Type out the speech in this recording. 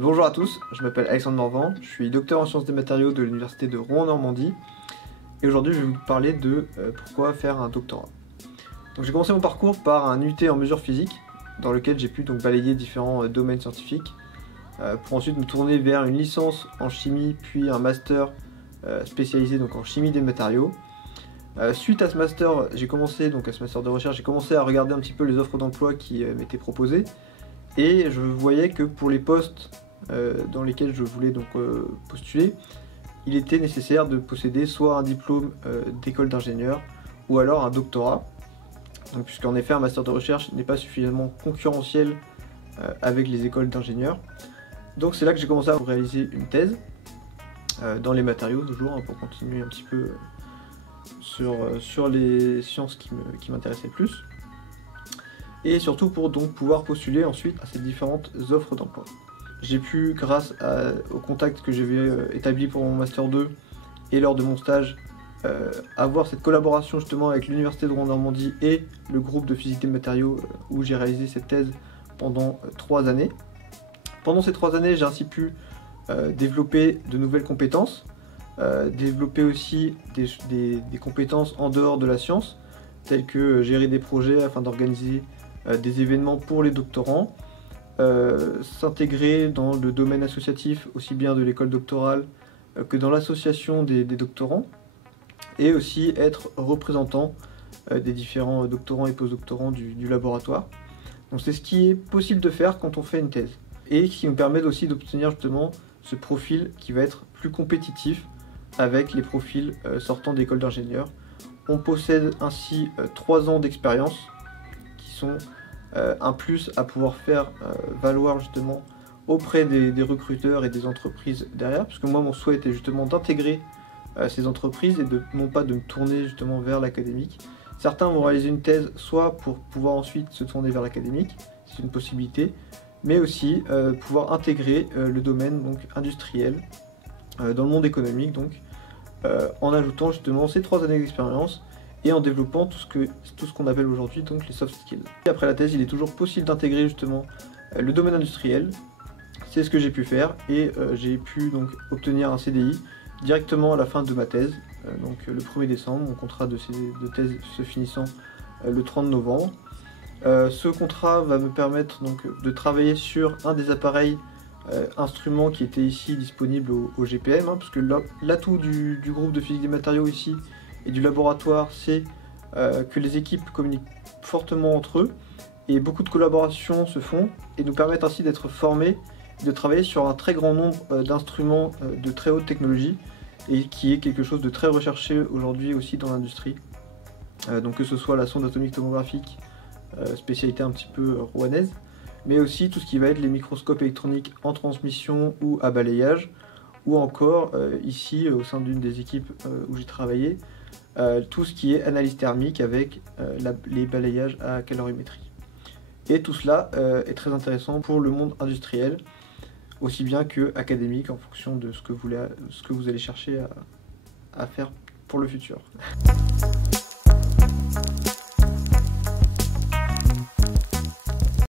Bonjour à tous, je m'appelle Alexandre Morvan, je suis docteur en sciences des matériaux de l'université de Rouen-Normandie et aujourd'hui je vais vous parler de pourquoi faire un doctorat. Donc j'ai commencé mon parcours par un UT en mesure physique dans lequel j'ai pu donc balayer différents domaines scientifiques pour ensuite me tourner vers une licence en chimie puis un master spécialisé donc en chimie des matériaux. Suite à ce master, à ce master de recherche, j'ai commencé à regarder un petit peu les offres d'emploi qui m'étaient proposées. Et je voyais que pour les postes dans lesquels je voulais donc postuler, il était nécessaire de posséder soit un diplôme d'école d'ingénieur ou alors un doctorat. Donc, puisqu'en effet un master de recherche n'est pas suffisamment concurrentiel avec les écoles d'ingénieurs. Donc c'est là que j'ai commencé à réaliser une thèse dans les matériaux toujours pour continuer un petit peu sur les sciences qui m'intéressaient le plus. Et surtout pour donc pouvoir postuler ensuite à ces différentes offres d'emploi. J'ai pu, grâce au contact que j'avais établi pour mon Master 2 et lors de mon stage, avoir cette collaboration justement avec l'Université de Rouen-Normandie et le groupe de physique des matériaux où j'ai réalisé cette thèse pendant 3 années. Pendant ces 3 années, j'ai ainsi pu développer de nouvelles compétences, développer aussi des compétences en dehors de la science, telles que gérer des projets afin d'organiser des événements pour les doctorants, s'intégrer dans le domaine associatif aussi bien de l'école doctorale que dans l'association des doctorants, et aussi être représentant des différents doctorants et postdoctorants du laboratoire. Donc c'est ce qui est possible de faire quand on fait une thèse, et qui nous permet aussi d'obtenir justement ce profil qui va être plus compétitif avec les profils sortant d'école d'ingénieur. On possède ainsi 3 ans d'expérience qui sont un plus à pouvoir faire valoir justement auprès des recruteurs et des entreprises derrière, puisque moi mon souhait était justement d'intégrer ces entreprises et non pas de me tourner justement vers l'académique. Certains vont réaliser une thèse soit pour pouvoir ensuite se tourner vers l'académique, c'est une possibilité, mais aussi pouvoir intégrer le domaine donc industriel dans le monde économique, donc en ajoutant justement ces 3 années d'expérience et en développant tout ce qu'on appelle aujourd'hui donc les soft skills. Et après la thèse, il est toujours possible d'intégrer justement le domaine industriel. C'est ce que j'ai pu faire et j'ai pu donc obtenir un CDI directement à la fin de ma thèse, donc le 1er décembre, mon contrat de thèse se finissant le 30 novembre. Ce contrat va me permettre donc de travailler sur un des appareils instruments qui était ici disponible au GPM, parce que l'atout du groupe de physique des matériaux ici et du laboratoire, c'est que les équipes communiquent fortement entre eux et beaucoup de collaborations se font et nous permettent ainsi d'être formés, de travailler sur un très grand nombre d'instruments de très haute technologie et qui est quelque chose de très recherché aujourd'hui aussi dans l'industrie. Donc que ce soit la sonde atomique tomographique, spécialité un petit peu rouennaise, mais aussi tout ce qui va être les microscopes électroniques en transmission ou à balayage, ou encore ici au sein d'une des équipes où j'ai travaillé, tout ce qui est analyse thermique avec les balayages à calorimétrie. Et tout cela est très intéressant pour le monde industriel, aussi bien que académique en fonction de ce que vous allez chercher à faire pour le futur.